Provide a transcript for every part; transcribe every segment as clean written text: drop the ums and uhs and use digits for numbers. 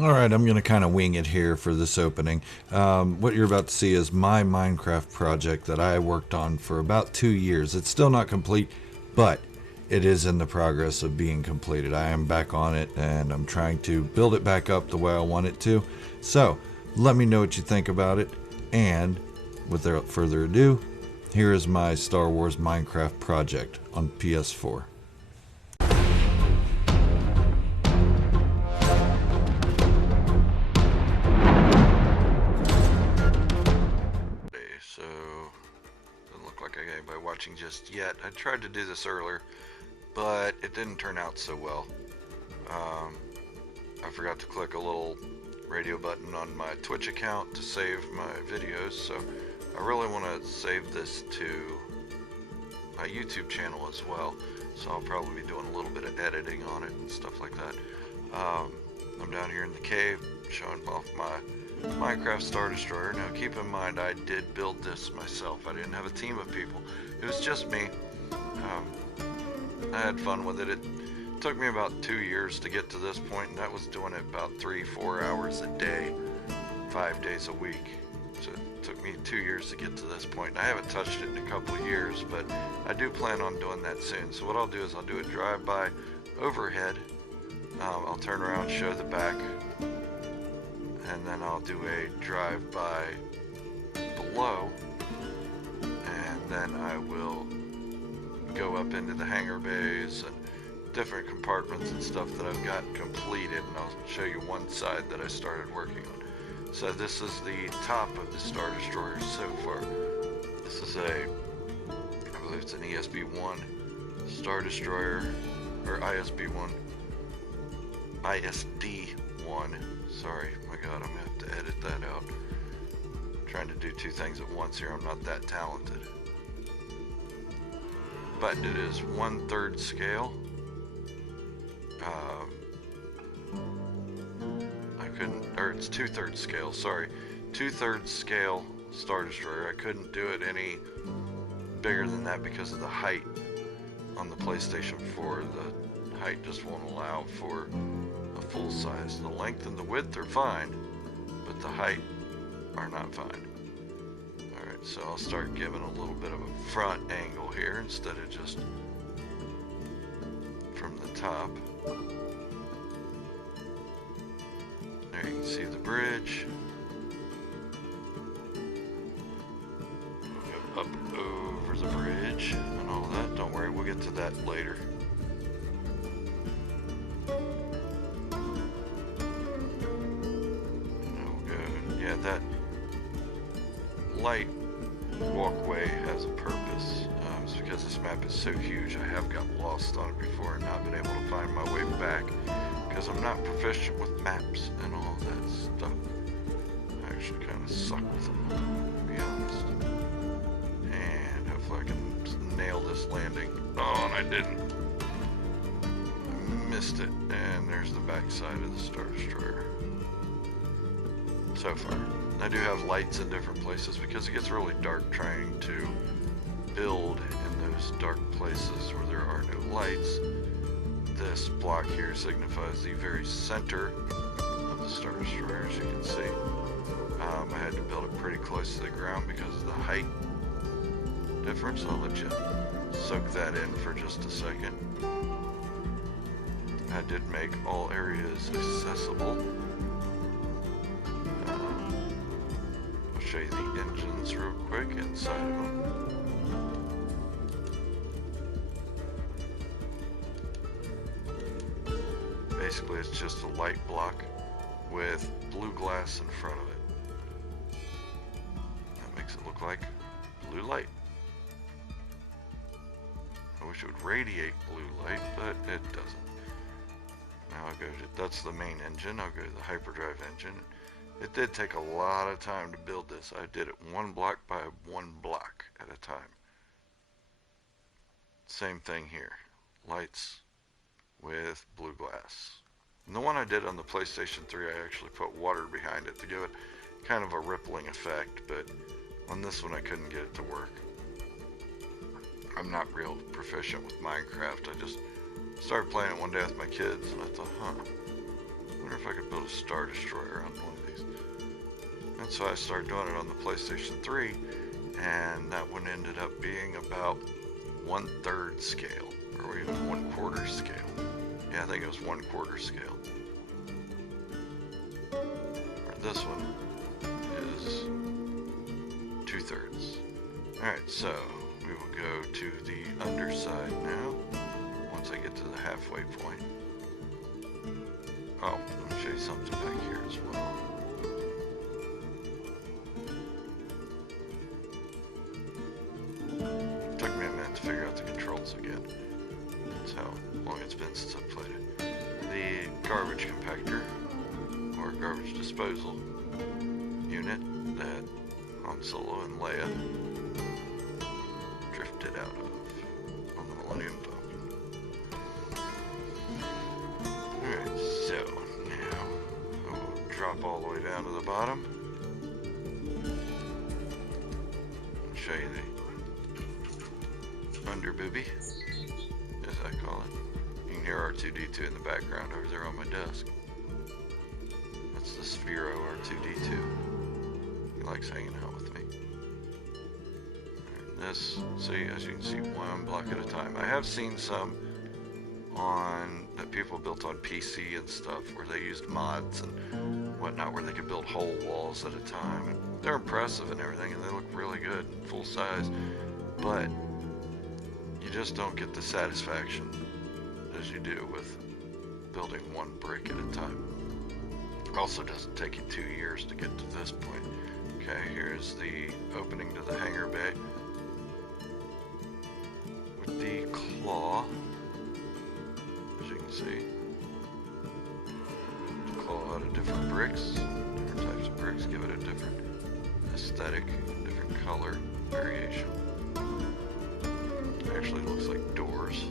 Alright, I'm going to kind of wing it here for this opening. What you're about to see is my Minecraft project that I worked on for about 2 years. It's still not complete, but it is in the progress of being completed. I am back on it and I'm trying to build it back up the way I want it to. So, let me know what you think about it. And without further ado, here is my Star Wars Minecraft project on PS4. So, doesn't look like I got anybody watching just yet. I tried to do this earlier, but it didn't turn out so well. I forgot to click a little radio button on my Twitch account to save my videos, so I really want to save this to my YouTube channel as well, so I'll probably be doing a little bit of editing on it and stuff like that. I'm down here in the cave showing off my Minecraft Star Destroyer. Now keep in mind, I did build this myself. I didn't have a team of people. It was just me. I had fun with it. It took me about 2 years to get to this point, and that was doing it about 3-4 hours a day, 5 days a week. So it took me 2 years to get to this point. I haven't touched it in a couple of years, but I do plan on doing that soon. So what I'll do is I'll do a drive-by overhead. I'll turn around, show the back, and then I'll do a drive-by below, and then I will go up into the hangar bays and different compartments and stuff that I've got completed, and I'll show you one side that I started working on. So this is the top of the Star Destroyer so far. This is I believe it's an ESB-1 Star Destroyer, or ISB-1, ISD-1. Sorry, my God, I'm gonna have to edit that out. I'm trying to do two things at once here. I'm not that talented. But it is 1/3 scale. It's 2/3 scale, sorry. 2/3 scale Star Destroyer. I couldn't do it any bigger than that because of the height on the PlayStation 4. The height just won't allow for a full size. The length and the width are fine, but the height are not fine. Alright, so I'll start giving a little bit of a front angle here instead of just from the top. There you can see the bridge. We'll go up over the bridge and all that. Don't worry, we'll get to that later. Yeah, that light walkway has a purpose. It's because this map is so huge. I have got lost on it before and not been able to find my way back because I'm not proficient with maps and all that stuff. I actually kind of suck with them, to be honest. And hopefully I can nail this landing. Oh, and I didn't. I missed it. And there's the back side of the Star Destroyer. So far. I do have lights in different places because it gets really dark trying to build in those dark places where there are no lights. This block here signifies the very center of the Star Destroyer, as you can see. I had to build it pretty close to the ground because of the height difference. I'll let you soak that in for just a second. I did make all areas accessible. I'll show you the engines real quick inside of them. Basically, it's just a light block with blue glass in front of it. That makes it look like blue light. I wish it would radiate blue light, but it doesn't. Now I'll go to, that's the main engine. I'll go to the Hyperdrive Engine. It did take a lot of time to build this. I did it one block by one block at a time. Same thing here. Lights with blue glass. And the one I did on the PlayStation 3, I actually put water behind it to give it kind of a rippling effect, but on this one I couldn't get it to work. I'm not real proficient with Minecraft. I just started playing it one day with my kids, and I thought, I wonder if I could build a Star Destroyer on one of these. And so I started doing it on the PlayStation 3, and that one ended up being about 1/3 scale, or even 1/4 scale. Yeah, I think it was 1/4 scale. Or this one is 2/3. Alright, so we will go to the underside now, once I get to the halfway point. Oh, let me show you something back here as well. Took me a minute to figure out the controls again. That's how long it's been since I played it. The garbage compactor, or garbage disposal unit that Han Solo and Leia drifted out of on the Millennium Falcon. Alright, so now I will drop all the way down to the bottom and show you the under booby, as I call it. You can hear R2-D2 in the background over there on my desk. That's the Sphero R2-D2. He likes hanging out with me. And this, see, as you can see, one block at a time. I have seen some on that people built on PC and stuff where they used mods and whatnot where they could build whole walls at a time. And they're impressive and everything, and they look really good and full size, but you just don't get the satisfaction as you do with building one brick at a time. It also doesn't take you 2 years to get to this point. Okay, here's the opening to the Hangar Bay with the claw, as you can see. The claw out of different bricks, different types of bricks, give it a different aesthetic, different color variation. It actually looks like doors.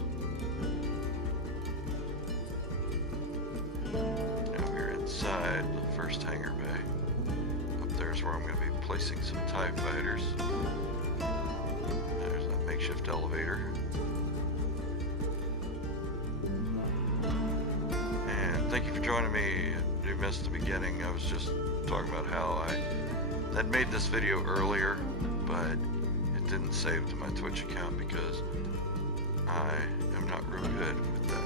Now we're inside the first Hangar Bay. Up there's where I'm going to be placing some TIE fighters. There's a makeshift elevator. And thank you for joining me. You missed the beginning. I was just talking about how I had made this video earlier, but it didn't save to my Twitch account because I am not real good with that.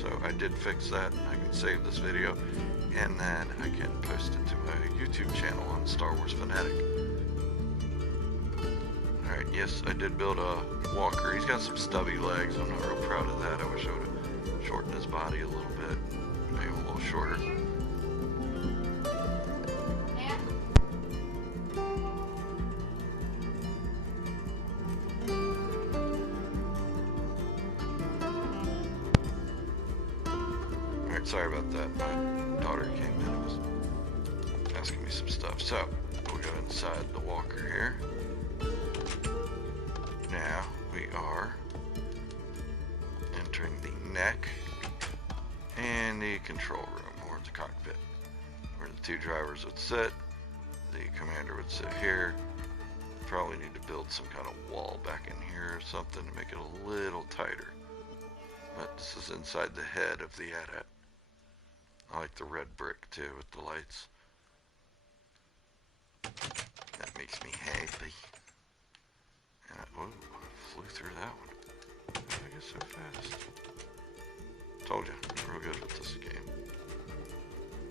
So I did fix that. I can save this video and then I can post it to my YouTube channel on Star Wars Fanatic. Alright, yes, I did build a walker. He's got some stubby legs. I'm not real proud of that. I wish I would have shortened his body a little bit. Maybe a little shorter. Sorry about that. My daughter came in and was asking me some stuff. So, we'll go inside the walker here. Now, we are entering the neck and the control room, or the cockpit, where the two drivers would sit. The commander would sit here. Probably need to build some kind of wall back in here or something to make it a little tighter. But this is inside the head of the AT-AT. I like the red brick too with the lights. That makes me happy. Whoa, flew through that one. How did I get so fast? Told you, I'm real good with this game.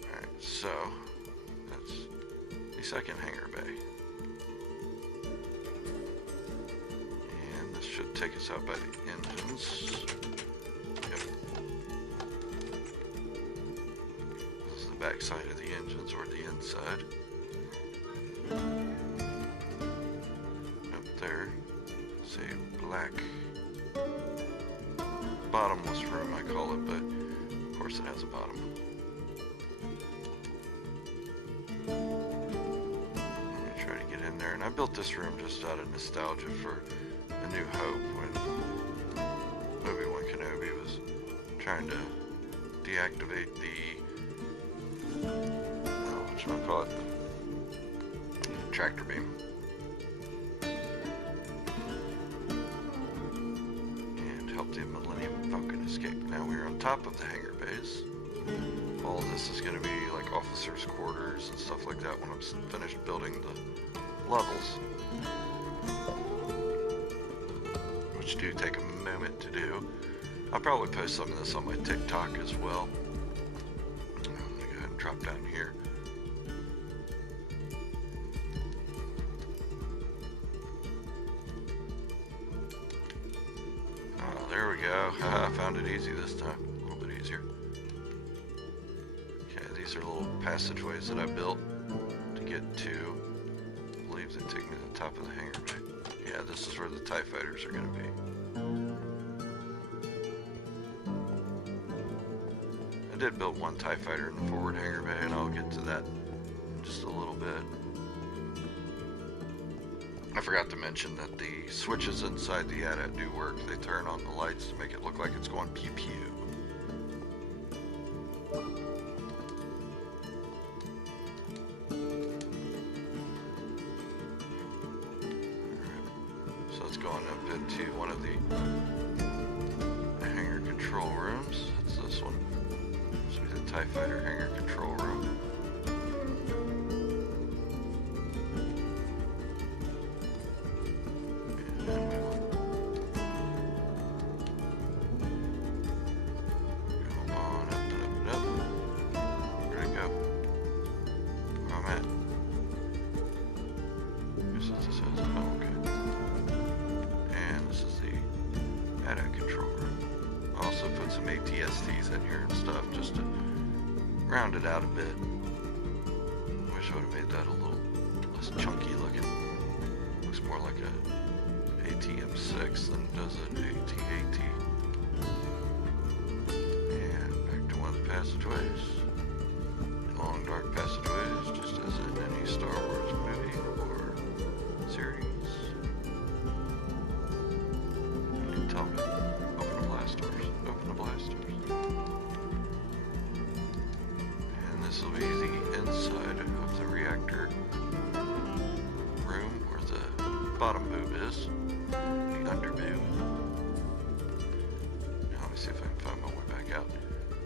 Alright, so that's the second Hangar Bay. And this should take us out by the engines. Back side of the engines, or the inside. Up there, say black bottomless room I call it, but of course it has a bottom. Let me try to get in there, and I built this room just out of nostalgia for A New Hope when Obi-Wan Kenobi was trying to deactivate the what call it, the tractor beam, and help the Millennium Falcon escape. Now we're on top of the Hangar Bays. all this is going to be like officers' quarters and stuff like that when I'm finished building the levels, which do take a moment to do. I'll probably post some of this on my TikTok as well. I'm going to go ahead and drop down here. Oh, there we go. I found it easy this time. A little bit easier. Okay, these are little passageways that I built to get to. I believe they take me to the top of the hangar bay. Yeah, this is where the TIE fighters are going to be. I did build one TIE fighter in the forward hangar bay, and I'll get to that in just a little bit. I forgot to mention that the switches inside the AT-AT do work. They turn on the lights to make it look like it's going pew pew. So it's going up into one of the hangar control rooms. That's this one. This will be the TIE fighter hangar control room. Round it out a bit. Wish I would have made that a little less chunky looking. Looks more like a ATM6 than it does an AT-AT. And back to one of the passageways. Long dark passageways, just as in any Star Wars movie or series. You can tell me. Open the blast doors. Open the blast doors. This will be the inside of the reactor room where the bottom boob is, the under boob. Now let me see if I can find my way back out.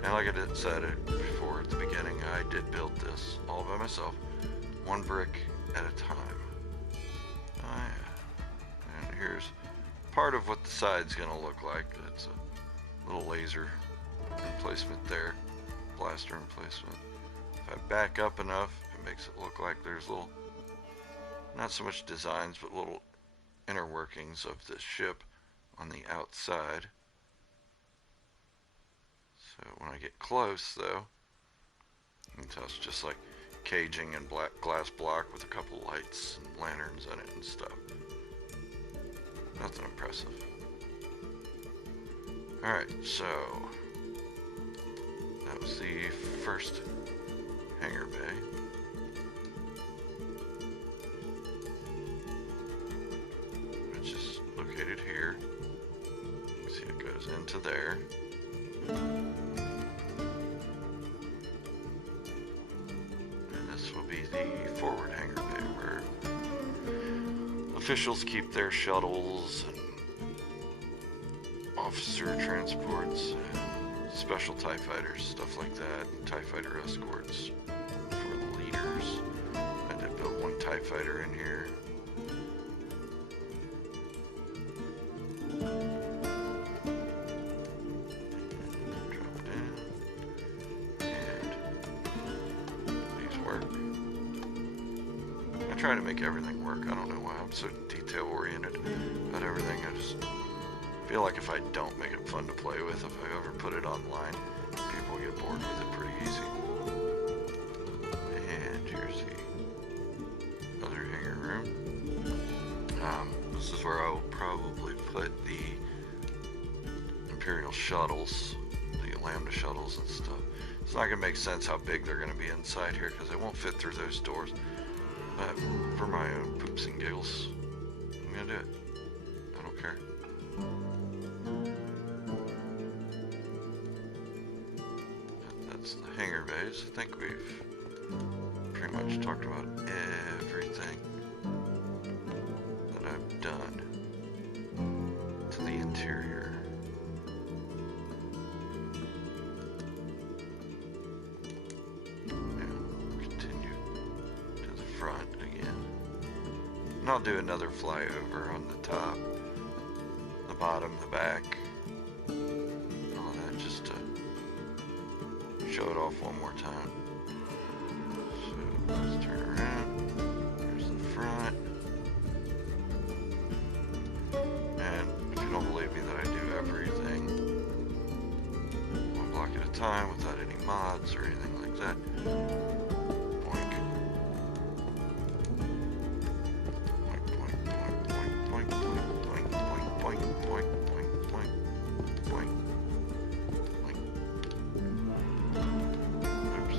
And like I said before at the beginning, I did build this all by myself, one brick at a time. Oh yeah. And here's part of what the side's gonna look like. It's a little laser emplacement there, blaster emplacement. If I back up enough, it makes it look like there's little, not so much designs, but little inner workings of the ship on the outside. So when I get close, though, you can tell it's just like caging and black glass block with a couple lights and lanterns in it and stuff. Nothing impressive. Alright, so that was the first Hangar Bay. Which is located here. You can see it goes into there. And this will be the forward Hangar Bay where officials keep their shuttles and officer transports and special TIE fighters, stuff like that, and TIE fighter escorts. I did build one TIE fighter in here. Drop down. And these work. I try to make everything work. I don't know why I'm so detail oriented about everything. I just feel like if I don't make it fun to play with, if I ever put it online, people get bored with it pretty easy. Here's the other hangar room. This is where I will probably put the Imperial shuttles, the Lambda shuttles and stuff. It's not going to make sense how big they're going to be inside here because they won't fit through those doors. But for my own poops and giggles, I'm going to do it. I don't care. That's the hangar bays. I think we've pretty much talked about everything that I've done to the interior. front again. And I'll do another flyover on the top, the bottom, the back, all that, just to show it off one more time. So let's turn around. There's the front. And if you don't believe me that I do everything one block at a time without any mods or anything like that, boink. Boink, boink, boink, boink, boink, boink, boink, boink, boink, boink, boink, boink. Oops.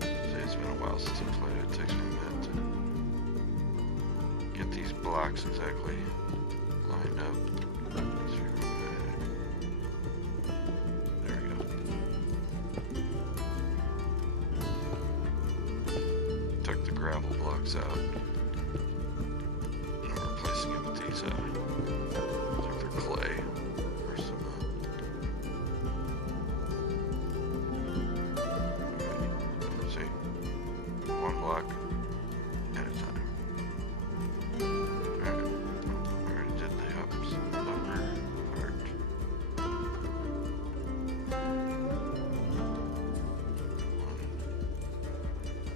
See, it's been a while since I played it. It takes me a minute to get these blocks exactly lined up. There we go. Took the gravel blocks out. And I'm replacing it with these, took their clay or some, alright, see, one block at a time. Alright, I already did the upper part.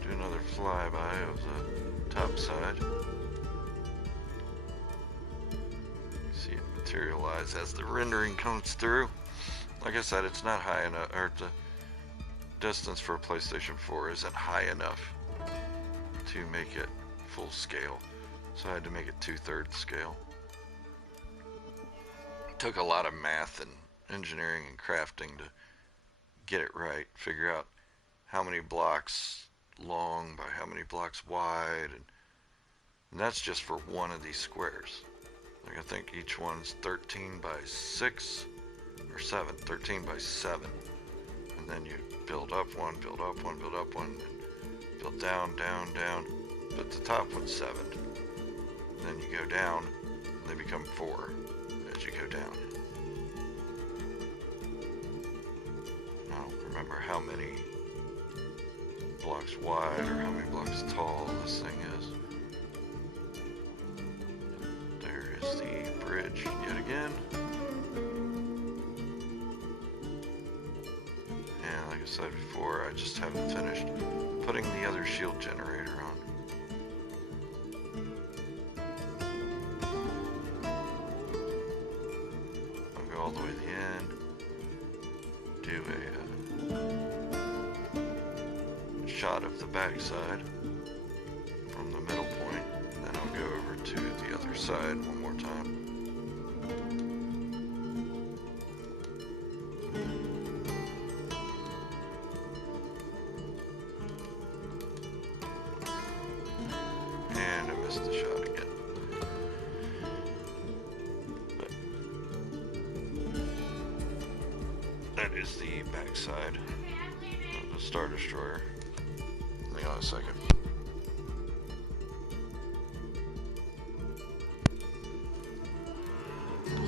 Do another flyby of the top side. See it materialize as the rendering comes through. Like I said, it's not high enough, or the distance for a PlayStation 4 isn't high enough to make it full scale. So I had to make it 2/3 scale. It took a lot of math and engineering and crafting to get it right, figure out how many blocks long by how many blocks wide, and that's just for one of these squares. Like I think each one's 13 by 6 or 7, 13 by 7, and then you build up one, build up one, build up one, and build down, down, down, but the top one's 7. Then you go down, and they become 4 as you go down. I don't remember how many blocks wide or how many blocks tall this thing is. There is the bridge yet again. And like I said before, I just haven't finished putting the other shield generator on. All the way to the end, do a shot of the back side from the middle point, then I'll go over to the other side one more time. And I missed the shot again. That is the back side of the Star Destroyer. Hang on a second.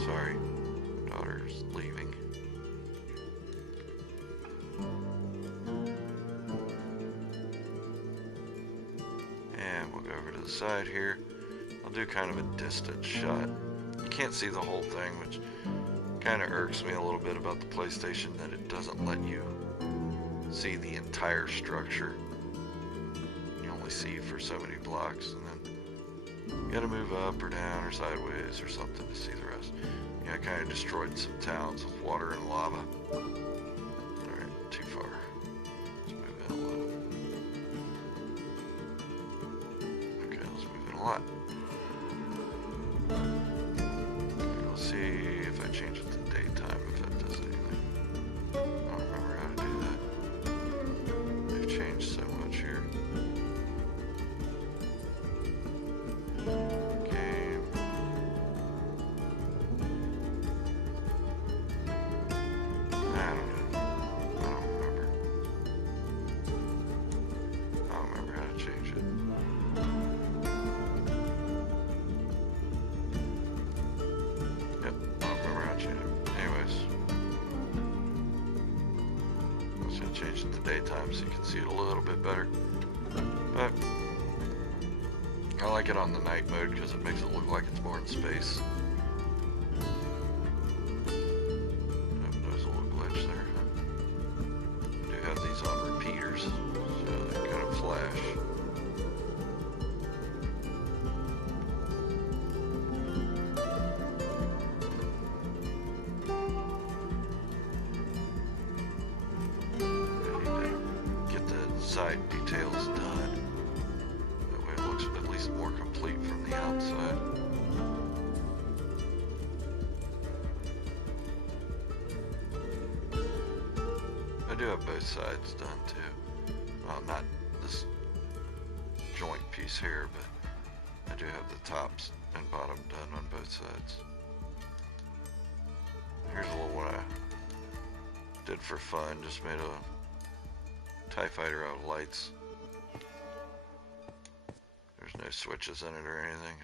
Sorry, daughter's leaving. And we'll go over to the side here. I'll do kind of a distant shot. You can't see the whole thing, which kind of irks me a little bit about the PlayStation, that it doesn't let you see the entire structure. You only see for so many blocks, and then you gotta move up or down or sideways or something to see the rest. Yeah, I kind of destroyed some towns with water and lava. Alright, too far. Let's move in a little. Okay, let's move in a lot. Let's see if I change it to daytime, if that does anything. I don't remember how to do that. They've changed so much here. Game. I don't know. I don't remember. I don't remember how to change it. just gonna change it to daytime so you can see it a little bit better. But I like it on the night mode because it makes it look like it's more in space. There's a little glitch there. I do have these on repeaters, so they kind of flash. Side details done. That way it looks at least more complete from the outside. I do have both sides done too. Well, not this joint piece here, but I do have the tops and bottom done on both sides. Here's a little one I did for fun, just made a TIE fighter out of lights. There's no switches in it or anything.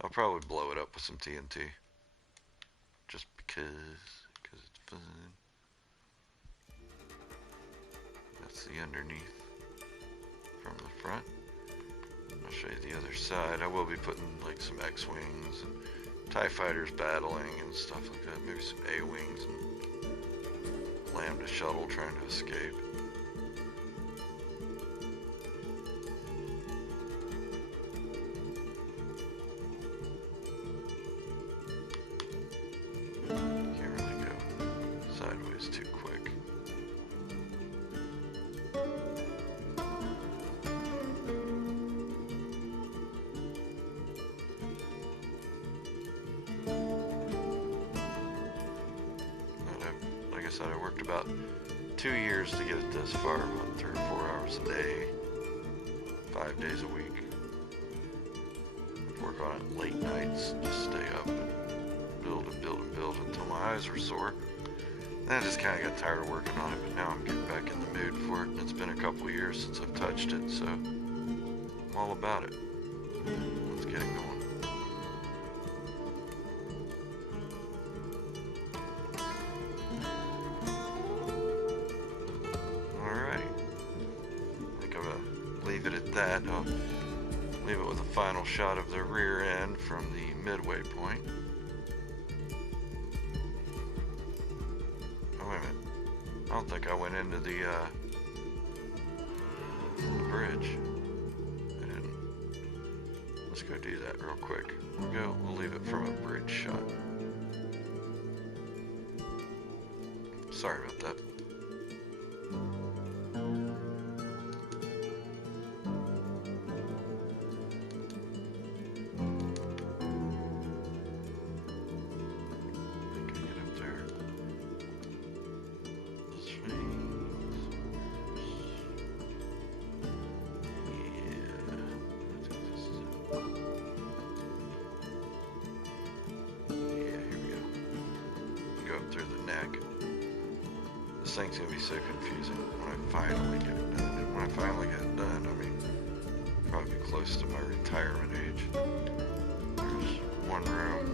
I'll probably blow it up with some TNT. Just because it's fun. That's the underneath from the front. I'll show you the other side. I will be putting like some X-Wings and TIE fighters battling and stuff like that. Maybe some A-Wings and Lambda shuttle trying to escape. Too quick. Like I said, I worked about 2 years to get it this far, about 3 or 4 hours a day, 5 days a week. Work on it late nights, just stay up and build and build and build until my eyes were sore. I just kind of got tired of working on it, but now I'm getting back in the mood for it. And it's been a couple years since I've touched it, so I'm all about it. Let's get it going. Alright. I think I'm going to leave it at that. I'll leave it with a final shot of the rear end from the midway point. I don't think I went into the bridge. I didn't. Let's go do that real quick. We'll leave it from a bridge shot. Sorry about that. Through the neck. This thing's gonna be so confusing when I finally get it done. And when I finally get it done, I mean, probably close to my retirement age. There's one room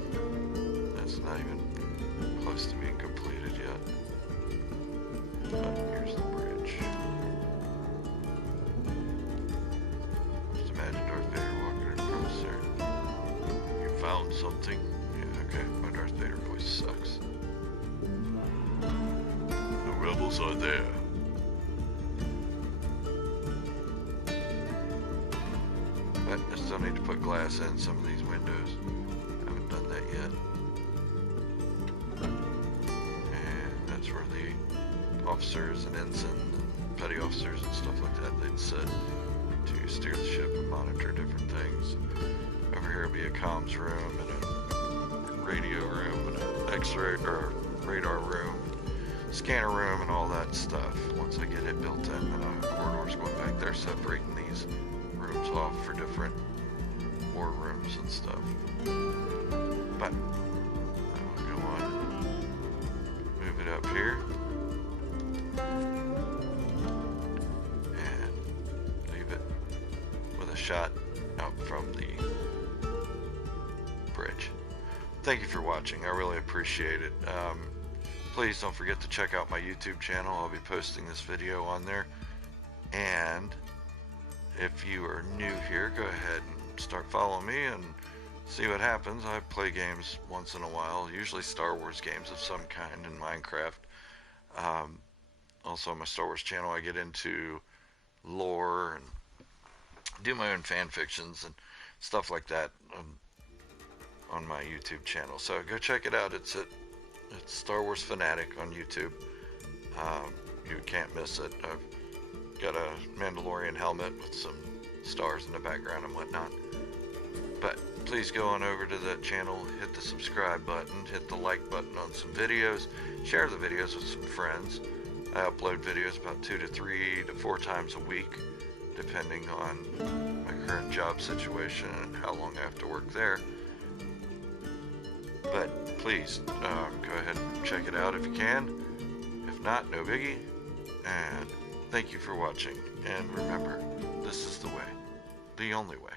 that's not even close to being completed yet. But here's the bridge. Just imagine Darth Vader walking across there. You found something? Yeah, okay. My Darth Vader voice sucks. Rebels are there. But I still need to put glass in some of these windows. I haven't done that yet. And that's where the officers and ensign and petty officers and stuff like that, they'd sit to steer the ship and monitor different things. Over here will be a comms room and a radio room and an X-ray or radar room, scanner room, and all that stuff. Once I get it built in, then I have corridors going back there separating these rooms off for different war rooms and stuff. But I will go on, move it up here, and leave it with a shot out from the bridge. Thank you for watching. I really appreciate it. please don't forget to check out my YouTube channel. I'll be posting this video on there. And if you are new here, go ahead and start following me and see what happens. I play games once in a while, usually Star Wars games of some kind in Minecraft. Also on my Star Wars channel, I get into lore and do my own fan fictions and stuff like that on my YouTube channel. So go check it out. It's Star Wars FANATIC on YouTube. You can't miss it. I've got a Mandalorian helmet with some stars in the background and whatnot. But please go on over to that channel, hit the subscribe button, hit the like button on some videos, share the videos with some friends. I upload videos about 2 to 3 to 4 times a week, depending on my current job situation and how long I have to work there. But please, go ahead and check it out if you can. If not, no biggie. And thank you for watching. And remember, this is the way, the only way.